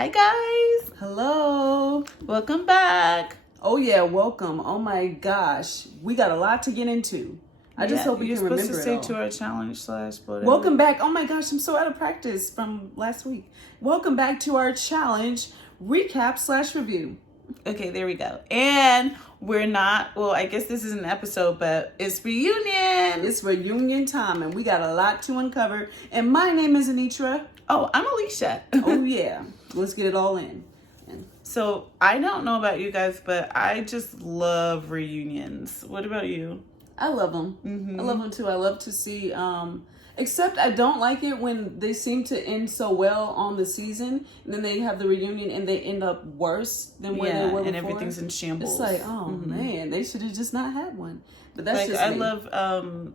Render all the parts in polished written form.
Hi guys, Hello. welcome back. Oh yeah, welcome. Oh my gosh, we got a lot to get into. I just hope we can remember it all. You're supposed to say to our challenge / whatever. Welcome back. Oh my gosh, I'm so out of practice from last week. Welcome back to our challenge recap / review. Okay, there we go. And we're not, well, I guess this is an episode, but it's reunion. It's reunion time, and we got a lot to uncover. And my name is Anitra. Oh, I'm Alicia. Oh yeah, let's get it all in. So I don't know about you guys, but I just love reunions. What about you? I love them. Mm-hmm. I love them too. I love to see, except I don't like it when they seem to end so well on the season, and then they have the reunion and they end up worse than where they were before. And everything's in shambles. It's like, oh man, they should have just not had one. But that's just I me.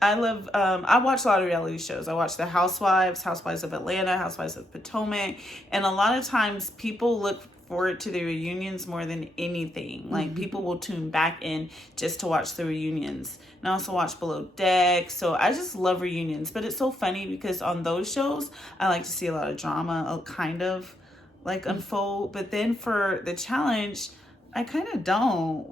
I watch a lot of reality shows. I watch the Housewives of Atlanta, Housewives of Potomac, and a lot of times people look forward to the reunions more than anything. Like people will tune back in just to watch the reunions. And I also watch Below Deck. So I just love reunions. But it's so funny because on those shows, I like to see a lot of drama kind of like unfold. But then for the challenge, I kind of don't.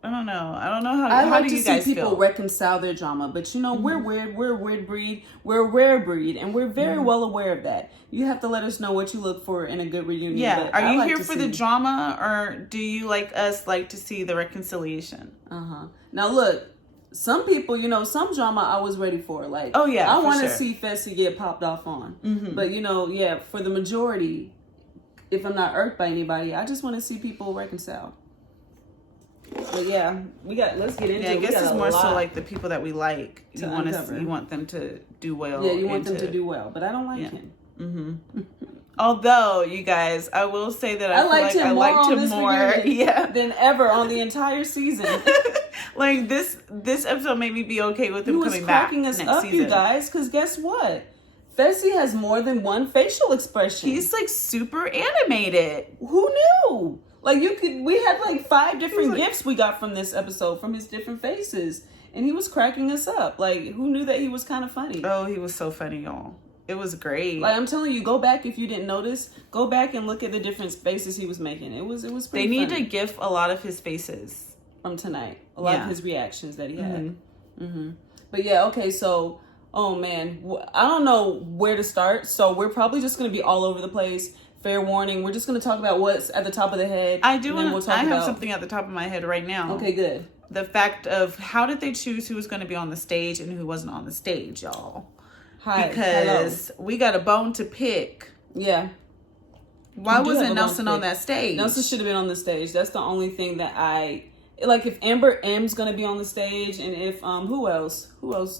I don't know. I don't know how do you guys see people feel? reconcile their drama, but you know, we're weird. We're a weird breed. We're a rare breed, and we're very well aware of that. You have to let us know what you look for in a good reunion. Yeah. But Are you here for the drama, or do you like to see the reconciliation? Now look, some people, you know, some drama I was ready for. Like, oh yeah, I want to see Fessy get popped off on. But you know, yeah, for the majority, if I'm not irked by anybody, I just want to see people reconcile. But yeah, let's get into it. Yeah, I guess it's more so like the people that we like. You want them to do well. Yeah, you want them to do well, but I don't like him. Although, you guys, I will say that I liked him more than ever on the entire season. Like this episode made me be okay with him coming back cracking us next up, season. You guys, because guess what? Fessy has more than one facial expression. He's like super animated. Who knew? Like we had like 5 different gifts we got from this episode from his different faces, and he was cracking us up. Like, who knew that he was kind of funny? Oh, he was so funny, y'all. It was great. Like, I'm telling you, go back if you didn't notice. Go back and look at the different faces he was making. It was pretty They need funny. to GIF a lot of his faces from tonight. A lot of his reactions that he had. But yeah, okay, so oh man, I don't know where to start. So we're probably just going to be all over the place. Fair warning, we're just going to talk about what's at the top of the head. I have something at the top of my head right now. Okay, good. The fact of how did they choose who was going to be on the stage and who wasn't on the stage, y'all? Because we got a bone to pick. Yeah. Why wasn't Nelson on that stage? Nelson should have been on the stage. That's the only thing that I like. If Amber M's gonna be on the stage, and if who else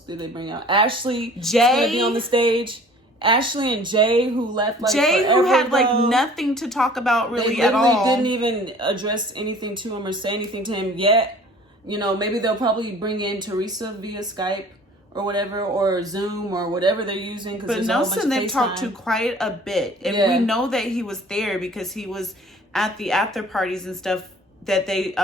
did they bring out? Ashley gonna be on the stage. Ashley and Jay, who left like Jay, who had like nothing to talk about really at all. They didn't even address anything to him or say anything to him yet. You know, maybe they'll probably bring in Teresa via Skype or whatever, or Zoom or whatever they're using. But Nelson, they've talked to quite a bit, and we know that he was there because he was at the after parties and stuff. That they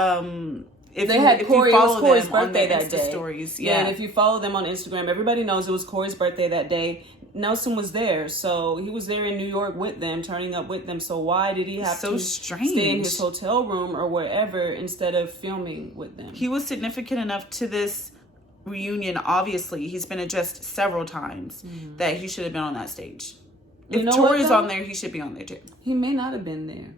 If you follow Corey's birthday that day. Stories, and if you follow them on Instagram, everybody knows it was Corey's birthday that day. Nelson was there, so he was there in New York with them, turning up with them. So why did he have to stay in his hotel room or wherever instead of filming with them? He was significant enough to this reunion. Obviously, he's been addressed several times that he should have been on that stage. If Tori's on there, he should be on there too. He may not have been there.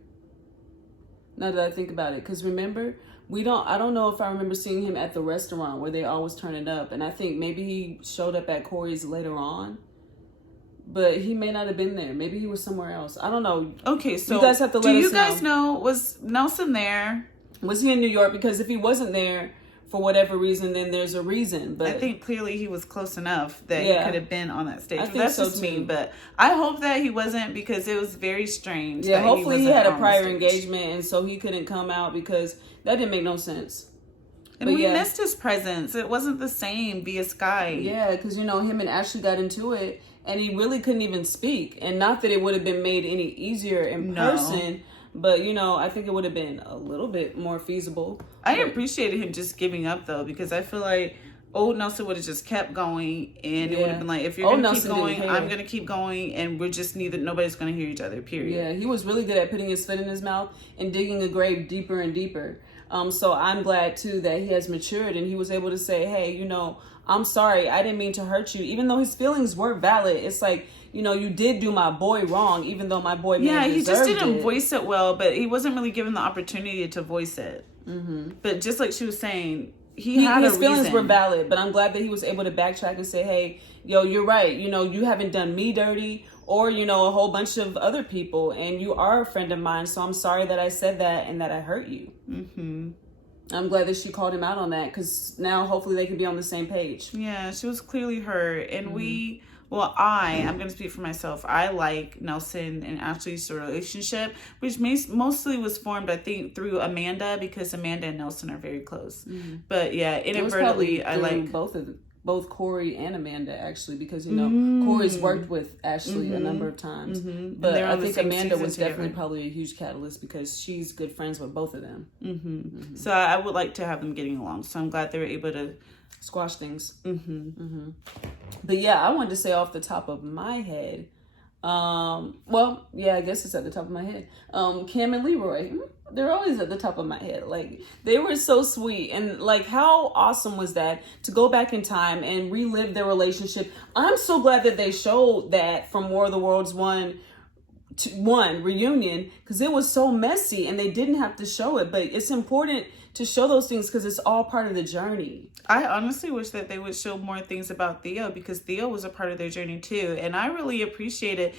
Now that I think about it, because remember, I don't know if I remember seeing him at the restaurant where they always turn it up, and I think maybe he showed up at Corey's later on, but he may not have been there. Maybe he was somewhere else. I don't know. Okay, so you guys have to let us know. Do you guys know, was Nelson there? Was he in New York? Because if he wasn't there for whatever reason, then there's a reason. But I think clearly he was close enough that he could have been on that stage. I think that's so just too. me, but I hope that he wasn't, because it was very strange. Yeah, hopefully he had a prior engagement and so he couldn't come out, because that didn't make no sense. And we missed his presence. It wasn't the same via Skype. Yeah, because, you know, him and Ashley got into it and he really couldn't even speak. And not that it would have been made any easier in person, but, you know, I think it would have been a little bit more feasible. I appreciated him just giving up, though, because I feel like old Nelson would have just kept going, and it would have been like, if you're Old going to keep Nelson didn't going, care. I'm going to keep going, and we're just nobody's going to hear each other, period. Yeah, he was really good at putting his foot in his mouth and digging a grave deeper and deeper. So I'm glad too that he has matured and he was able to say, hey, I'm sorry, I didn't mean to hurt you. Even though his feelings were valid, it's like, you did do my boy wrong, even though my boy may have he just didn't it. voice it well, but he wasn't really given the opportunity to voice it. Mm-hmm. But just like she was saying, his feelings were valid, but I'm glad that he was able to backtrack and say, hey, you're right. You haven't done me dirty or, a whole bunch of other people, and you are a friend of mine. So I'm sorry that I said that and that I hurt you. Mm-hmm. I'm glad that she called him out on that, because now hopefully they can be on the same page. Yeah, she was clearly hurt. And I'm going to speak for myself. I like Nelson and Ashley's relationship, which mostly was formed, I think, through Amanda, because Amanda and Nelson are very close. Mm-hmm. But yeah, inadvertently, I like both Corey and Amanda, actually, because Corey's worked with Ashley a number of times, but I think Amanda was definitely probably a huge catalyst because she's good friends with both of them. Mm-hmm. Mm-hmm. So I would like to have them getting along. So I'm glad they were able to squash things. Mm-hmm. Mm-hmm. But yeah, I wanted to say off the top of my head, I guess it's at the top of my head. Cam and Leroy, they're always at the top of my head. Like, they were so sweet, and like, how awesome was that to go back in time and relive their relationship? I'm so glad that they showed that from War of the Worlds 1 reunion, because it was so messy and they didn't have to show it, but it's important to show those things because it's all part of the journey. I honestly wish that they would show more things about Theo, because Theo was a part of their journey too. And I really appreciated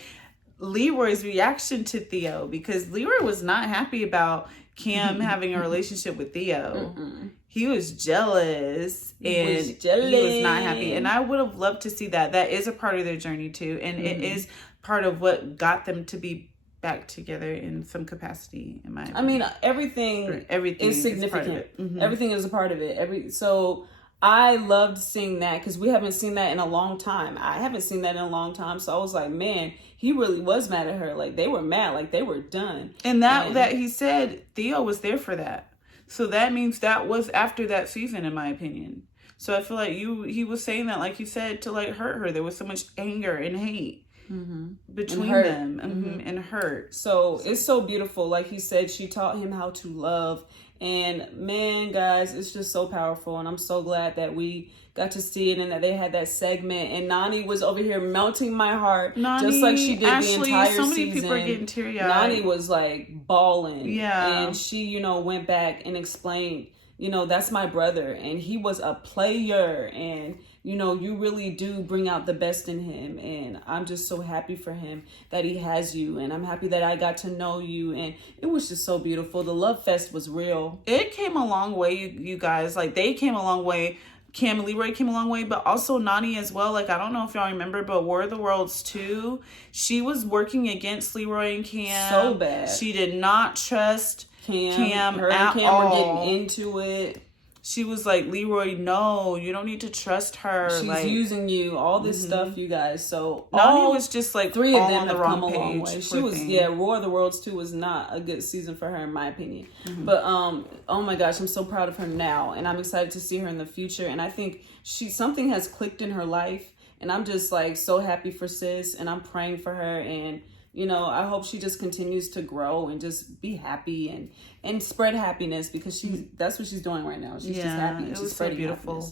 Leroy's reaction to Theo, because Leroy was not happy about Cam having a relationship with Theo. Mm-mm. He was jealous and he was not happy. And I would have loved to see that. That is a part of their journey too. And it is part of what got them to be back together in some capacity, in my opinion. I mean, everything is significant. Mm-hmm. Everything is a part of it. So I loved seeing that, because we haven't seen that in a long time. I haven't seen that in a long time. So I was like, man, he really was mad at her. Like, they were mad. Like, they were done. And that he said Theo was there for that. So that means that was after that season, in my opinion. So I feel like he was saying that, like you said, to like hurt her. There was so much anger and hate. Mm-hmm. Between them and hurt. So it's so beautiful. Like he said, she taught him how to love, and man, guys, it's just so powerful. And I'm so glad that we got to see it and that they had that segment. And Nani was over here melting my heart, just like she did Ashley, the entire season. So many people are getting teary-eyed. Nani was like bawling. Yeah, and she, went back and explained, that's my brother, and he was a player, and you really do bring out the best in him, and I'm just so happy for him that he has you, and I'm happy that I got to know you, and it was just so beautiful. The love fest was real. It came a long way, you guys. Like, they came a long way. Cam and Leroy came a long way, but also Nani as well. Like, I don't know if y'all remember, but War of the Worlds 2, she was working against Leroy and Cam. So bad. She did not trust Cam her at and Cam all. were getting into it. She was like, Leroy, no, you don't need to trust her. She's using you, all this stuff, you guys. So Nani was just like 3 of them on the have wrong come a long way. page. She was, War of the Worlds 2 was not a good season for her, in my opinion. Mm-hmm. But oh my gosh, I'm so proud of her now, and I'm excited to see her in the future. And I think something has clicked in her life, and I'm just like so happy for sis, and I'm praying for her, and I hope she just continues to grow and just be happy and spread happiness, because that's what she's doing right now. She's just happy. And she's spreading beautiful.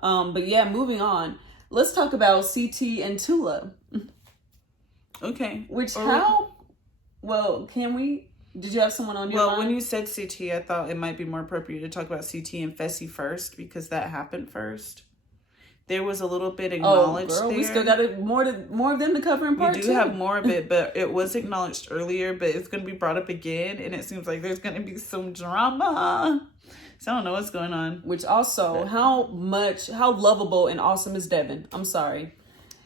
Happiness. But yeah, moving on. Let's talk about CT and Tula. Okay. Can we? Did you have someone on your mind? Well, when you said CT, I thought it might be more appropriate to talk about CT and Fessy first, because that happened first. There was a little bit acknowledged there. We still got more of them to cover in part 2. We do have more of it, but it was acknowledged earlier, but it's going to be brought up again, and it seems like there's going to be some drama. So I don't know what's going on. Which also, how lovable and awesome is Devin? I'm sorry.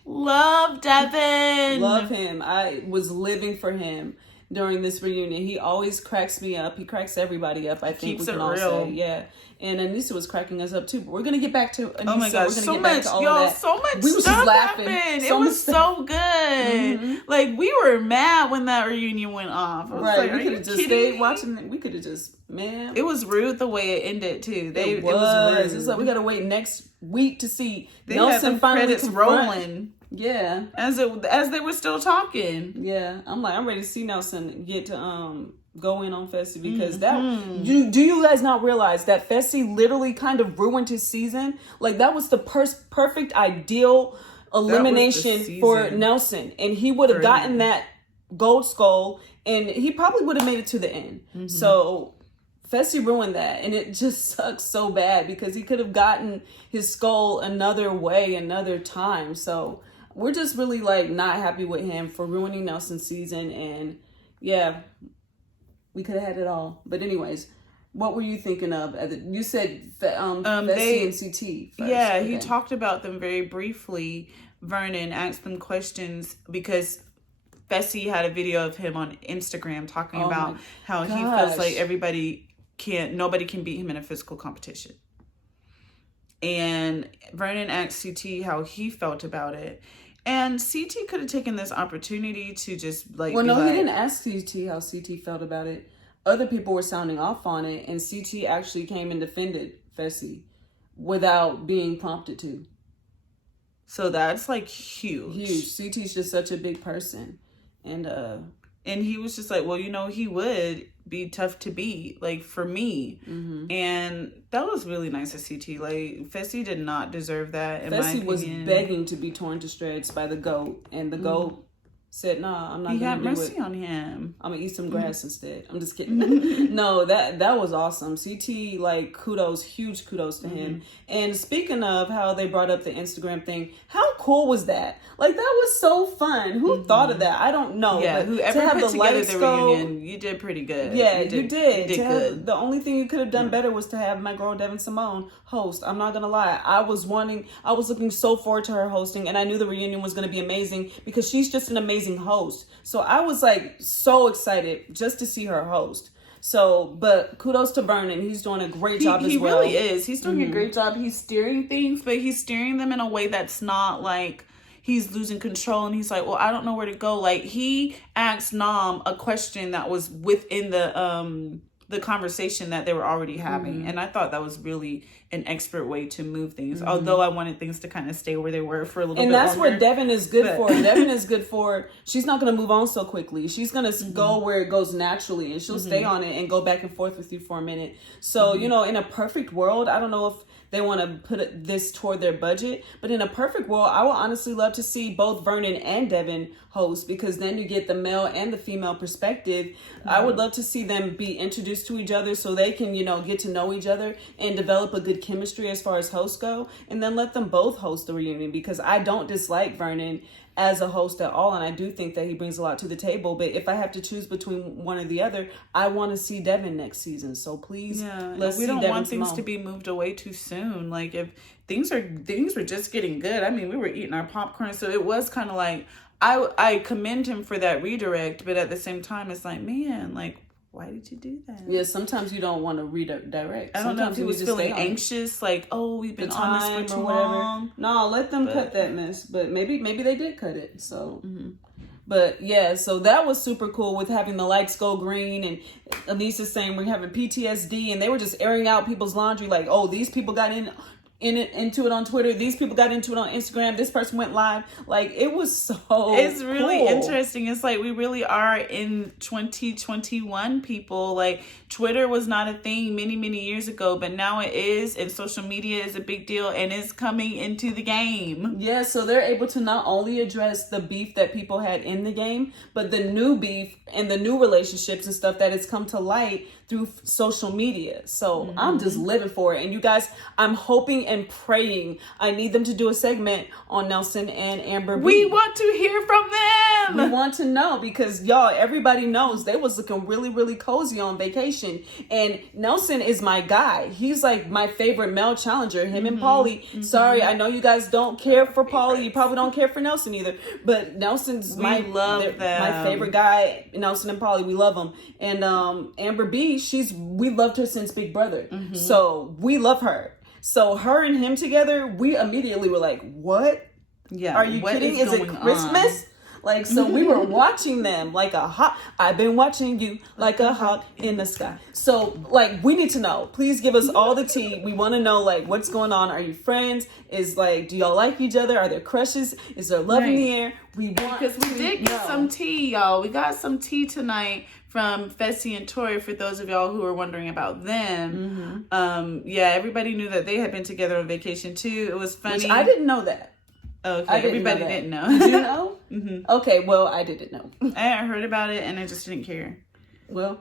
Love Devin. Love him. I was living for him. during this reunion. He always cracks me up. He cracks everybody up, I think Keeps we can it all real. say. Yeah. And Anissa was cracking us up too. But we're going to get back to Anissa. Oh my gosh, so much. So much we stuff happened. It was so good. Mm-hmm. Like, we were mad when that reunion went off. Right. We could have just stayed watching it. We could have just, man. It was rude the way it ended too. It was rude. It's like we got to wait next week to see Nelson finally credits rolling. Yeah. As they were still talking. Yeah. I'm ready to see Nelson get to go in on Fessy because do you guys not realize that Fessy literally kind of ruined his season? Like, that was the perfect ideal elimination for Nelson, and he would have gotten that gold skull, and he probably would have made it to the end. So Fessy ruined that, and it just sucks so bad because he could have gotten his skull another way, another time. So we're just really like not happy with him for ruining Nelson's season, and yeah, we could have had it all. But anyways, what were you thinking of? You said Fessy and CT first. Yeah, he talked about them very briefly. Vernon asked them questions because Fessy had a video of him on Instagram talking about how he feels like nobody can beat him in a physical competition. And Vernon asked CT how he felt about it. And CT could have taken this opportunity to just like. Well, no, he didn't ask CT how CT felt about it. Other people were sounding off on it, and CT actually came and defended Fessy without being prompted to. So that's like huge. CT's just such a big person, and he was just like, well, he would be tough to beat, like, for me. And that was really nice of CT. Like, Fessy did not deserve that, in my opinion. Fessy was begging to be torn to shreds by the GOAT, and the GOAT said, nah, I'm not going to do it. He had mercy on him. I'm going to eat some grass instead. I'm just kidding. No, that was awesome. CT, like, huge kudos to him. And speaking of how they brought up the Instagram thing, how cool was that? Like, that was so fun. Who thought of that? I don't know. Yeah, but whoever to have put together the reunion, reunion, you did pretty good. Yeah, you did. You did good. The only thing you could have done better was to have my girl Devin Simone host. I'm not gonna lie. I was looking so forward to her hosting, and I knew the reunion was gonna be amazing because she's just an amazing host. So I was like so excited just to see her host. So, but kudos to Vernon. He's doing a great job as well. He really is. He's doing a great job. He's steering things, but he's steering them in a way that's not like he's losing control and he's like, well, I don't know where to go. Like, he asked Nam a question that was within the conversation that they were already having. And I thought that was really an expert way to move things. Although I wanted things to kind of stay where they were for a little bit longer. And that's what Devin is good for. Devin is good for, she's not going to move on so quickly. She's going to go where it goes naturally, and she'll stay on it and go back and forth with you for a minute. So, in a perfect world, I don't know if they want to put this toward their budget, but in a perfect world, I would honestly love to see both Vernon and Devin host, because then you get the male and the female perspective. I would love to see them be introduced to each other so they can, get to know each other and develop a good chemistry as far as hosts go, and then let them both host the reunion, because I don't dislike Vernon as a host at all, and I do think that he brings a lot to the table. But if I have to choose between one or the other, I want to see Devin next season. So please, let's see Devin. We don't want things to be moved away too soon. Like, if things were just getting good. I mean, we were eating our popcorn, so it was kind of like I commend him for that redirect, but at the same time, it's like, man, like, why did you do that? Yeah, sometimes you don't want to redirect. I don't know if he was feeling anxious, like, oh, we've been on this for too long. No, let them cut that mess. But maybe they did cut it. So, but yeah, so that was super cool with having the lights go green, and Anissa's saying we're having PTSD, and they were just airing out people's laundry, like, oh, these people got into it on Twitter, these people got into it on Instagram, this person went live. Like, it was so it's really cool. Interesting. It's like we really are in 2021, people. Like, Twitter was not a thing many years ago, but now it is, and social media is a big deal, and it's coming into the game. Yeah, so they're able to not only address the beef that people had in the game, but the new beef and the new relationships and stuff that has come to light through social media. So I'm just living for it. And you guys, I'm hoping and praying. I need them to do a segment on Nelson and Amber B. We want to hear from them. We want to know because y'all, everybody knows they was looking really, really cozy on vacation. And Nelson is my guy. He's like my favorite male challenger. Him and Paulie. Sorry, I know you guys don't care for Paulie. You probably don't care for Nelson either. But Nelson's my favorite guy. Nelson and Paulie, we love them. And Amber B, we loved her since Big Brother. So we love her. So her and him together, we immediately were like, what? Yeah. Are you kidding? Is it Christmas? Like, so we were watching them like a hawk. I've been watching you like a hawk in the sky. So, like, we need to know. Please give us all the tea. We want to know, like, what's going on. Are you friends? Is, like, do y'all like each other? Are there crushes? Is there love in the air? Because we did get some tea, y'all. We got some tea tonight from Fessy and Tori, for those of y'all who are wondering about them. Yeah, everybody knew that they had been together on vacation, too. It was funny. Which I didn't know that. Okay, everybody didn't know. Did you know? Okay, well, I didn't know. I heard about it and I just didn't care. Well,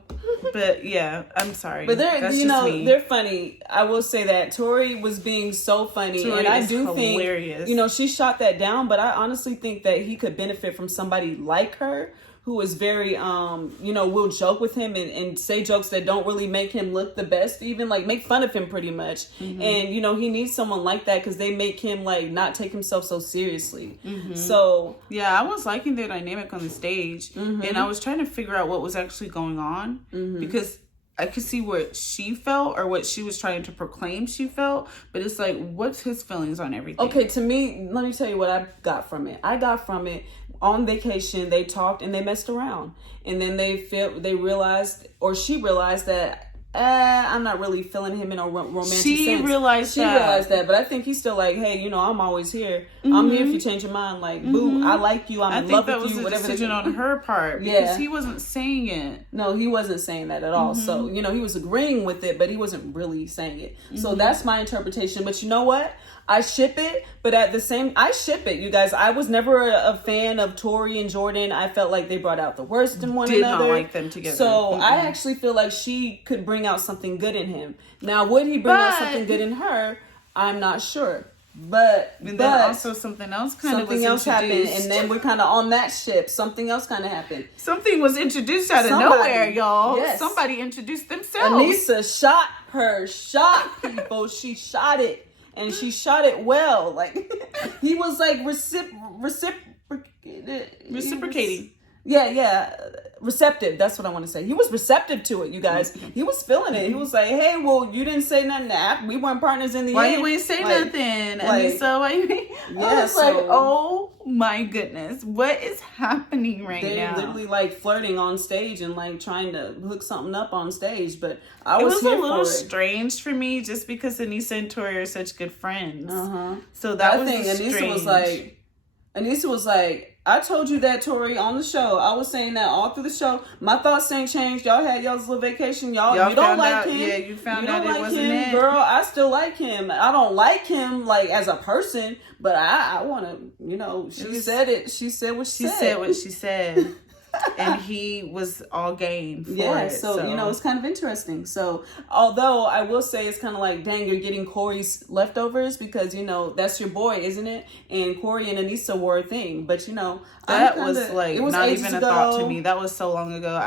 but yeah, I'm sorry. But they're funny. I will say that Tori was being so funny, and I do hilarious. Think, she shot that down. But I honestly think that he could benefit from somebody like her, who is very, will joke with him and say jokes that don't really make him look the best, even like make fun of him pretty much. And, he needs someone like that because they make him like not take himself so seriously. So, yeah, I was liking their dynamic on the stage and I was trying to figure out what was actually going on because I could see what she felt or what she was trying to proclaim she felt, but it's like, what's his feelings on everything? Okay, to me, let me tell you what I got from it. I got from it, on vacation, they talked and they messed around. And then she realized that, I'm not really feeling him in a romantic sense. She realized that, but I think he's still like, hey, I'm always here. I'm here if you change your mind. Like, boo, I like you. I'm in love with you. I think that was a decision on her part because he wasn't saying it. No, he wasn't saying that at all. So, he was agreeing with it, but he wasn't really saying it. So that's my interpretation. But you know what? I ship it, but I ship it, you guys. I was never a fan of Tori and Jordan. I felt like they brought out the worst in one another. Did not like them together. So I actually feel like she could bring out something good in him. Now, would he bring out something good in her? I'm not sure. But also something else happened, and then we're kind of on that ship. Something else kind of happened. Something was introduced out of nowhere, y'all. Yes. Somebody introduced themselves. Anissa shot her shot, people. She shot it. And she shot it well. Like, he was like reciprocating. Yeah. Receptive. That's what I want to say. He was receptive to it, you guys. He was feeling it. He was like, hey, well, you didn't say nothing. We weren't partners in the end. Why you ain't say nothing? Anissa, why you ain't? I was like, oh my goodness. What is happening right now? They're literally like flirting on stage and like trying to hook something up on stage. But I was a little strange for me just because Anissa and Tori are such good friends. So that was strange. Anissa was like, I told you that, Tori, on the show. I was saying that all through the show. My thoughts ain't changed. Y'all had y'all's little vacation. You don't like him. Yeah, you found out it wasn't it. Girl, I still like him. I don't like him like as a person, but I want to, she said it. She said what she said. She said what she said. And he was all game for it. So, it's kind of interesting. So, although I will say it's kind of like, dang, you're getting Corey's leftovers because, that's your boy, isn't it? And Corey and Anissa were a thing. But, that was like not even a thought to me. That was so long ago.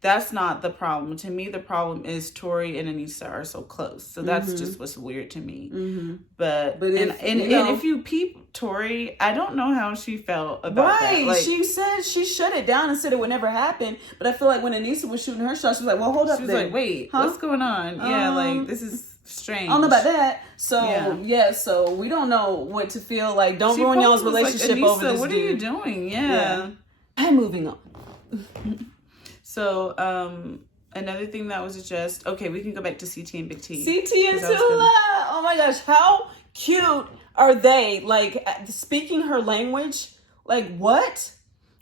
That's not the problem. To me, the problem is Tori and Anissa are so close. So that's just what's weird to me. But if you peep Tori, I don't know how she felt about that. Like, she said she shut it down and said it would never happen. But I feel like when Anissa was shooting her shot, she was like, well, hold up. She was like, wait, what's going on? Yeah, like, this is strange. I don't know about that. So, so we don't know what to feel like. Don't ruin y'all's relationship like, over this what dude. Are you doing? Yeah. I'm moving on. So, another thing that was just, okay, we can go back to CT and Big T. CT and Tula! Oh my gosh, how cute are they? Like, speaking her language? Like, what?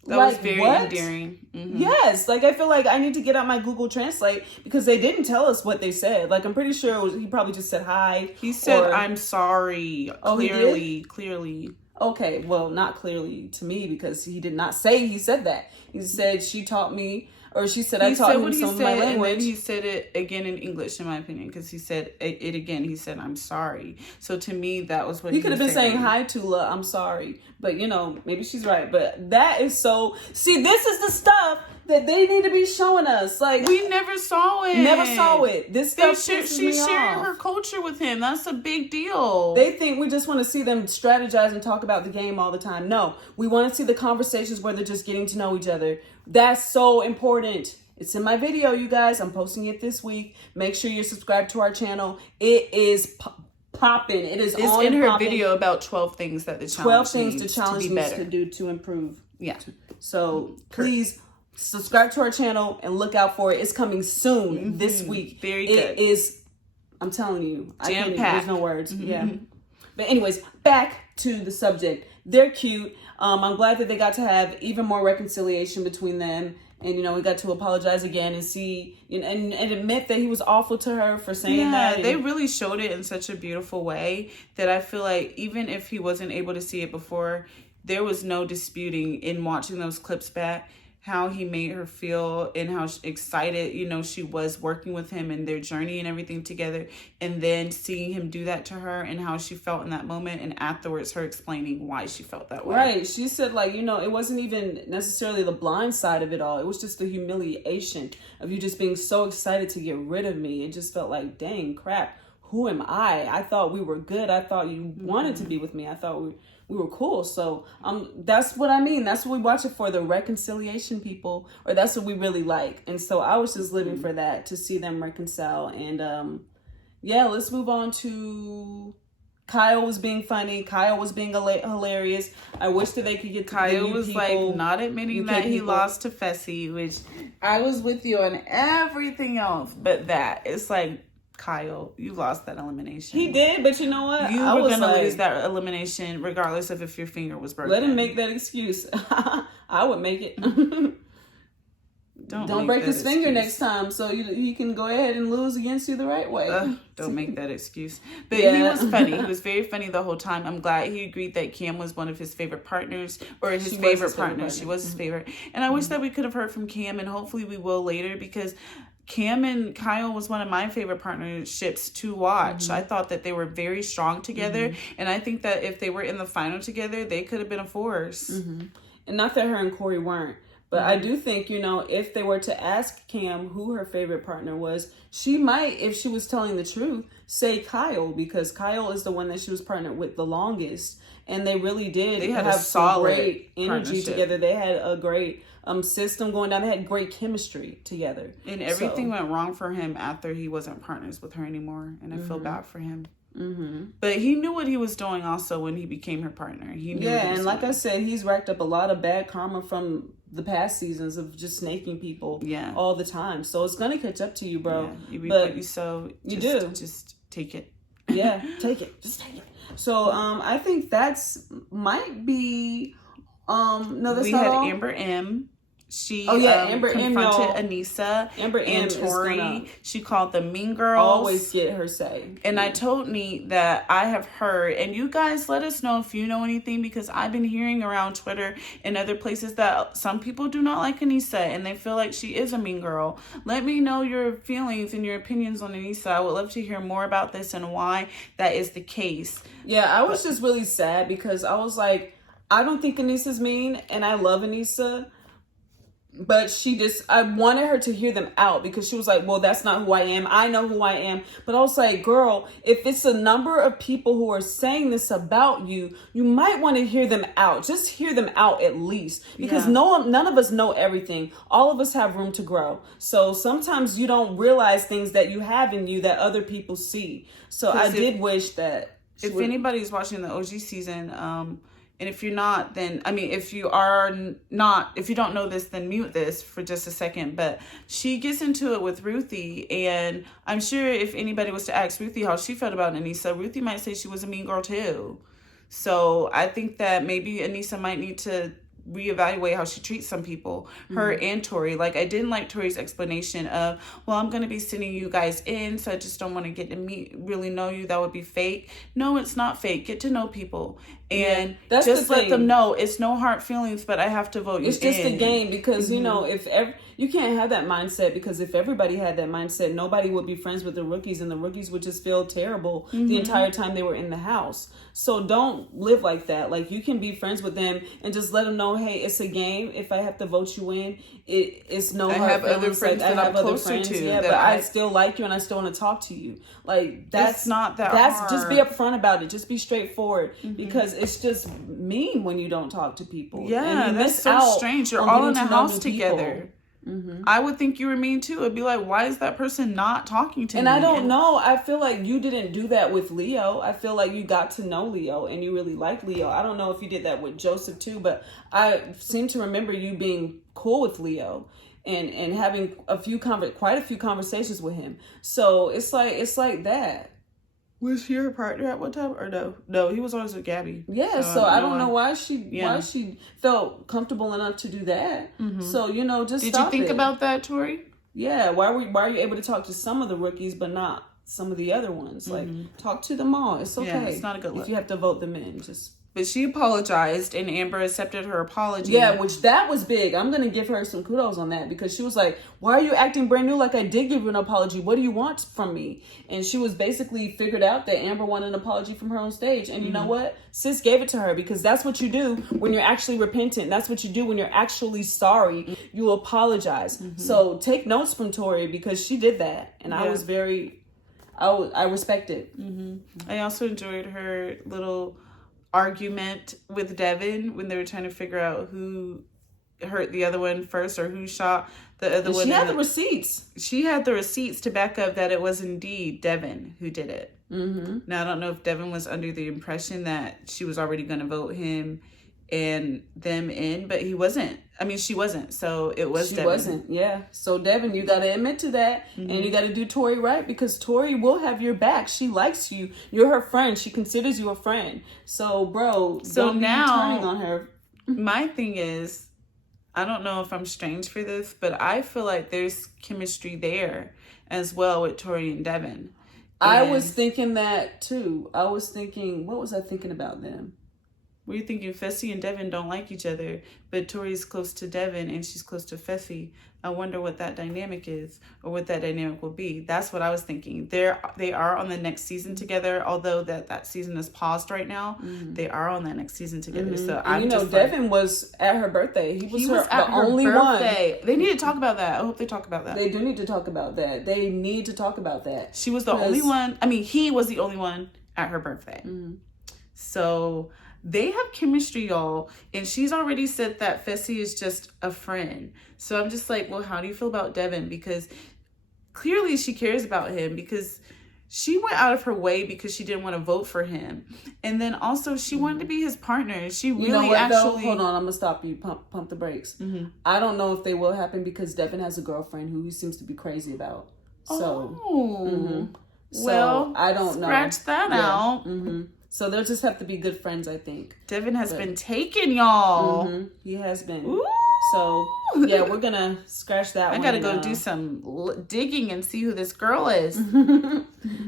That was very endearing. Yes, like I feel like I need to get out my Google Translate because they didn't tell us what they said. Like I'm pretty sure he probably just said hi. He said, I'm sorry. Clearly. Okay, well, not clearly to me because he did not say he said that. He said, she taught me, or she said, He I taught said him what he some of my said, and then language. he said it again in English, in my opinion, because he said it again. He said, "I'm sorry." So to me, that was what He could have been saying. saying, "Hi, Tula, I'm sorry." But, you know, maybe she's right. But that is so... See, this is the stuff that they need to be showing us. Like, we never saw it. Never saw it. This stuff she shared her culture with him. That's a big deal. They think we just want to see them strategize and talk about the game all the time. No, we want to see the conversations where they're just getting to know each other. That's so important. It's in my video, you guys. I'm posting it this week. Make sure you're subscribed to our channel. It is popping. It's on in her popping. video about 12 things that the challenge 12 things the challenge to be needs better. to do to improve. Yeah. So please subscribe to our channel and look out for it. It's coming soon this week. Very good. It is, I'm telling you, Jam-packed. There's no words. Yeah. But anyways, back to the subject. They're cute. I'm glad that they got to have even more reconciliation between them. And, you know, we got to apologize again and see, you know, and admit that he was awful to her for saying that. They really showed it in such a beautiful way that I feel like even if he wasn't able to see it before, there was no disputing in watching those clips back how he made her feel and how excited, you know, she was working with him and their journey and everything together. And then seeing him do that to her and how she felt in that moment. And afterwards, her explaining why she felt that way. Right. She said, like, you know, it wasn't even necessarily the blind side of it all. It was just the humiliation of you just being so excited to get rid of me. It just felt like, dang, crap. Who am I? I thought we were good. I thought you wanted to be with me. I thought we were cool. So that's what I mean. That's what we watch it for, the reconciliation, people, or that's what we really like. And so I was just living for that, to see them reconcile. And yeah, let's move on to Kyle was being funny. Kyle was being hilarious. I wish that they could get Kyle was like not admitting that he lost to Fessy, which I was with you on everything else, but that it's like, Kyle, you lost that elimination. He did, but you know what? You were going to lose that elimination regardless of if your finger was broken. Let him make that excuse. I would make it. Don't break his finger next time, so he can go ahead and lose against you the right way. Don't make that excuse. But he was funny. He was very funny the whole time. I'm glad he agreed that Cam was one of his favorite partners, or his favorite partner. She was his favorite. And I wish that we could have heard from Cam, and hopefully we will later, because Cam and Kyle was one of my favorite partnerships to watch. I thought that they were very strong together. And I think that if they were in the final together, they could have been a force. And not that her and Corey weren't. But I do think, you know, if they were to ask Cam who her favorite partner was, she might, if she was telling the truth, say Kyle, because Kyle is the one that she was partnered with the longest. And they really did have some great energy together. They had a great system going down. They had great chemistry together. And everything went wrong for him after he wasn't partners with her anymore. And I feel bad for him. But he knew what he was doing also when he became her partner. He knew. Yeah, and like I said, he's racked up a lot of bad karma from the past seasons of just snaking people all the time. So it's going to catch up to you, bro. Yeah, you reap what you sow. You do. Just take it. Yeah, take it. Just take it. So I think that's might be no, that's we not had all. Amber M. She Amber M, confronted Anissa Amber M and Tori. She called them mean girls. Always get her say. And I told Neat that I have heard, and you guys let us know if you know anything, because I've been hearing around Twitter and other places that some people do not like Anissa and they feel like she is a mean girl. Let me know your feelings and your opinions on Anissa. I would love to hear more about this and why that is the case. Yeah, I was just really sad because I was like, I don't think Anissa's mean, and I love Anissa. But I wanted her to hear them out, because she was like, well, that's not who I am. I know who I am. But I was like, girl, if it's a number of people who are saying this about you, you might want to hear them out. Just hear them out at least. Because none of us know everything. All of us have room to grow. So sometimes you don't realize things that you have in you that other people see. So I did wish that. If anybody's watching the OG season, and if you're not, then, I mean, if you don't know this, then mute this for just a second. But she gets into it with Ruthie. And I'm sure if anybody was to ask Ruthie how she felt about Anissa, Ruthie might say she was a mean girl too. So I think that maybe Anissa might need to reevaluate how she treats some people, her and Tori. Like, I didn't like Tori's explanation of, well, I'm going to be sending you guys in, so I just don't want to get to really know you. That would be fake. No, it's not fake. Get to know people. And that's just the let thing. them know it's no hard feelings, but I have to vote you It's just in. a game because, you know, you can't have that mindset, because if everybody had that mindset, nobody would be friends with the rookies, and the rookies would just feel terrible the entire time they were in the house. So don't live like that. Like, you can be friends with them and just let them know, hey, it's a game. If I have to vote you in, it's no hard have feelings. other friends like, that I have I'm other closer friends, to yeah, that but I I still like you and I still want to talk to you. Like, that's not that that's hard. Just be upfront about it. Just be straightforward, because it's just mean when you don't talk to people. Yeah, and you that's miss so out strange. You're on all in getting a to know house new together. people. I would think you were mean too. It'd be like, why is that person not talking to me? And I don't know. I feel like you didn't do that with Leo. I feel like you got to know Leo and you really liked Leo. I don't know if you did that with Joseph too, but I seem to remember you being cool with Leo and having quite a few conversations with him. So it's like that. Was he your partner at one time or no? No, he was always with Gabby. Yeah, so I don't know why she felt comfortable enough to do that. So, you know, just Did you think about that, Tori? Yeah, why are you able to talk to some of the rookies but not some of the other ones? Like, talk to them all. It's okay. Yeah, it's not a good look. If you have to vote them in, But she apologized, and Amber accepted her apology. Yeah, which that was big. I'm going to give her some kudos on that, because she was like, why are you acting brand new? Like, I did give you an apology. What do you want from me? And she was basically figured out that Amber wanted an apology from her on stage. And you know what? Sis gave it to her, because that's what you do when you're actually repentant. That's what you do when you're actually sorry. You apologize. So take notes from Tori, because she did that. And I was I respect it. I also enjoyed her little argument with Devin when they were trying to figure out who hurt the other one first, or who shot the other one. She had the receipts. She had the receipts to back up that it was indeed Devin who did it. Now, I don't know if Devin was under the impression that she was already going to vote him and them in, but he wasn't. I mean, she wasn't. So it was Devin. She wasn't, yeah. So Devin, you got to admit to that, and you got to do Tori right, because Tori will have your back. She likes you. You're her friend. She considers you a friend. So, bro, don't be turning on her. My thing is, I don't know if I'm strange for this, but I feel like there's chemistry there as well with Tori and Devin. I was thinking that too. What was I thinking about them? Were you thinking Fessy and Devin don't like each other, but Tori's close to Devin and she's close to Fessy? I wonder what that dynamic is, or what that dynamic will be. That's what I was thinking. They are on the next season together, although that season is paused right now. They are on that next season together. So I'm just Devin was at her birthday. He was the only birthday one. They need to talk about that. I hope they talk about that. They do need to talk about that. They need to talk about that. She was the only one. I mean, he was the only one at her birthday. So they have chemistry, y'all. And she's already said that Fessy is just a friend. So I'm just like, well, how do you feel about Devin? Because clearly she cares about him, because she went out of her way because she didn't want to vote for him. And then also she wanted to be his partner. She really hold on, I'm going to stop you. Pump the brakes. I don't know if they will happen, because Devin has a girlfriend who he seems to be crazy about. So, well, I don't know. Scratch that out. So they'll just have to be good friends, I think. Devin has been taken, y'all. He has been. Ooh. So, yeah, we're going to scratch that one. I got to go do some digging and see who this girl is.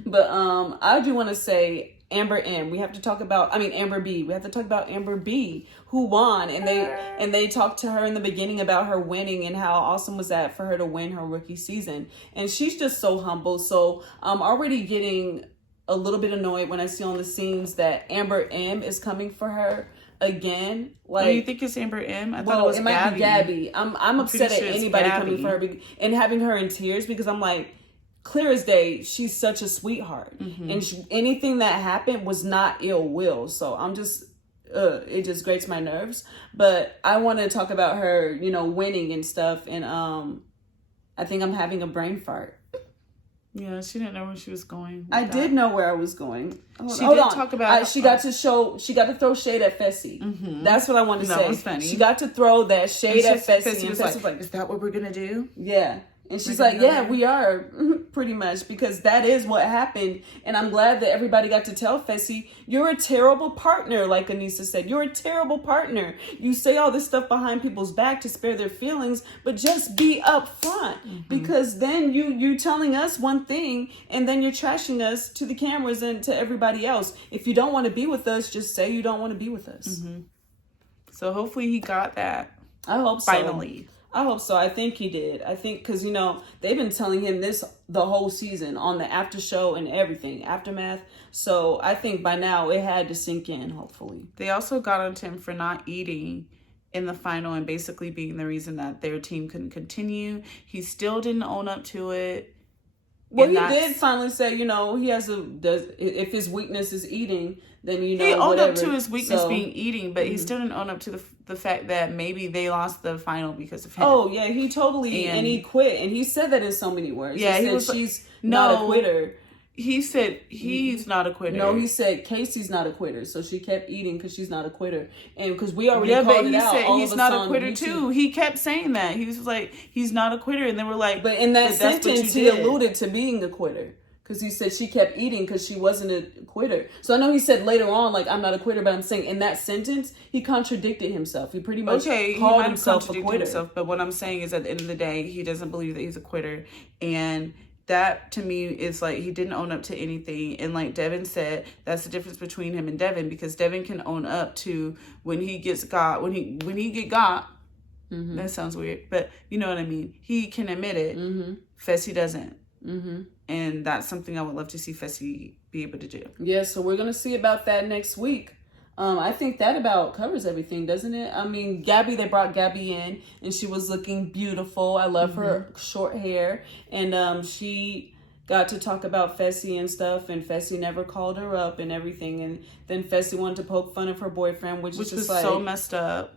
But I do want to say Amber M. We have to talk about, Amber B. We have to talk about Amber B, who won. And they talked to her in the beginning about her winning and how awesome was that for her to win her rookie season. And she's just so humble. So I'm already getting a little bit annoyed when I see on the scenes that Amber M is coming for her again. Like, you think it's Amber M? I thought it was might be Gabby. I'm upset at anybody coming for her and having her in tears, because I'm like, clear as day, she's such a sweetheart, and anything that happened was not ill will. So I'm just, it just grates my nerves. But I want to talk about her, winning and stuff, and I think I'm having a brain fart. Yeah, she didn't know where she was going. I did know where I was going. She did talk about. She got to throw shade at Fessy. That's what I wanted to say. That was funny. She got to throw that shade at Fessy. Fessy was like, "Is that what we're gonna do?" Yeah, And she's like, yeah, we are, pretty much, because that is what happened. And I'm glad that everybody got to tell Fessy, you're a terrible partner, like Anissa said. You're a terrible partner. You say all this stuff behind people's back to spare their feelings, but just be upfront. Because then you telling us one thing, and then you're trashing us to the cameras and to everybody else. If you don't want to be with us, just say you don't want to be with us. So hopefully he got that. I hope so. Finally. I hope so. I think he did. I think because, they've been telling him this the whole season on the after show and everything, aftermath. So I think by now it had to sink in, hopefully. They also got onto him for not eating in the final and basically being the reason that their team couldn't continue. He still didn't own up to it. Well, he did finally say, he has if his weakness is eating, then, he owned up to his weakness being eating, but he still didn't own up to the fact that maybe they lost the final because of him. Oh, yeah, he totally, and he quit. And he said that in so many words. Yeah, he said she's not a quitter. He said he's not a quitter. No, he said Casey's not a quitter. So she kept eating because she's not a quitter. And because we already called it out. Said he's not a quitter too. He kept saying that. He was like, he's not a quitter. And they were like, but in that sentence, he alluded to being a quitter. Because he said she kept eating because she wasn't a quitter. So I know he said later on, like, I'm not a quitter, but I'm saying in that sentence, he contradicted himself. He pretty much called himself a quitter. But what I'm saying is at the end of the day, he doesn't believe that he's a quitter. And that to me is like he didn't own up to anything. And like Devin said, that's the difference between him and Devin, because Devin can own up to when he gets got, when he get got. That sounds weird, but you know what I mean. He can admit it. Fessy doesn't. And that's something I would love to see Fessy be able to do. Yeah, so we're going to see about that next week. I think that about covers everything, doesn't it? I mean, Gabby, they brought Gabby in, and she was looking beautiful. I love her short hair. And she got to talk about Fessy and stuff, and Fessy never called her up and everything. And then Fessy wanted to poke fun of her boyfriend, which is just was so messed up.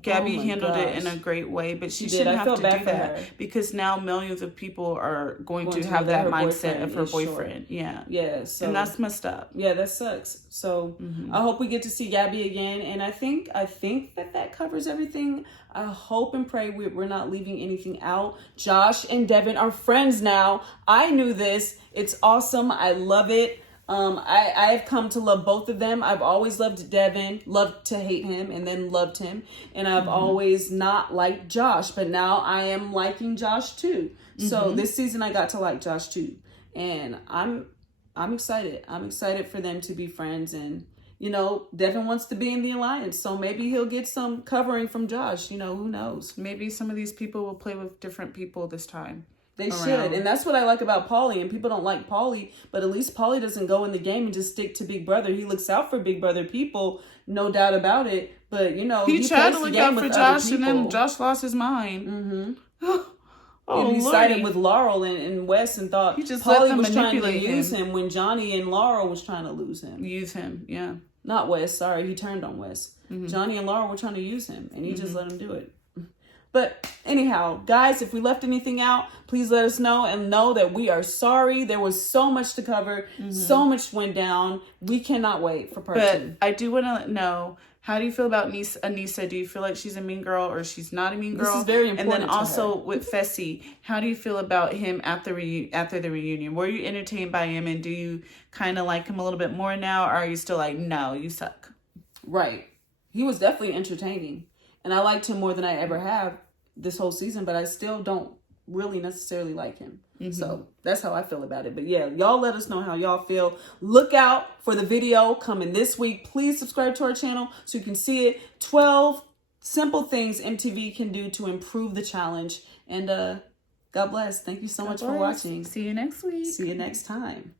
Gabby handled it in a great way, but she shouldn't have to do that because now millions of people are going to have that mindset of her boyfriend. Yeah. So, and that's messed up. Yeah, that sucks. So I hope we get to see Gabby again, and I think that covers everything. I hope and pray we're not leaving anything out. Josh and Devin are friends now. I knew this. It's awesome. I love it. I have come to love both of them. I've always loved Devin, loved to hate him, and then loved him. And I've always not liked Josh, but now I am liking Josh too. So this season I got to like Josh too. And I'm excited. I'm excited for them to be friends. And, Devin wants to be in the alliance. So maybe he'll get some covering from Josh. Who knows? Maybe some of these people will play with different people this time. They should. And that's what I like about Paulie. And people don't like Paulie, but at least Paulie doesn't go in the game and just stick to Big Brother. He looks out for Big Brother people, no doubt about it. But, he tried to look out for Josh, and then Josh lost his mind. And he sided with Laurel and Wes and thought Paulie was trying to use him when Johnny and Laurel was trying to use him. Yeah. Not Wes, sorry. He turned on Wes. Johnny and Laurel were trying to use him, and he just let him do it. But anyhow, guys, if we left anything out, please let us know and know that we are sorry. There was so much to cover. So much went down. We cannot wait for part 2. But I do want to know, how do you feel about Anissa? Do you feel like she's a mean girl or she's not a mean girl? This is very important. And then also with Fessy, how do you feel about him after the reunion? Were you entertained by him, and do you kind of like him a little bit more now, or are you still like, no, you suck? Right. He was definitely entertaining. And I liked him more than I ever have this whole season, but I still don't really necessarily like him. So that's how I feel about it. But yeah, y'all let us know how y'all feel. Look out for the video coming this week. Please subscribe to our channel so you can see it. 12 simple things MTV can do to improve the challenge. And God bless. Thank you so much for watching. See you next week. See you next time.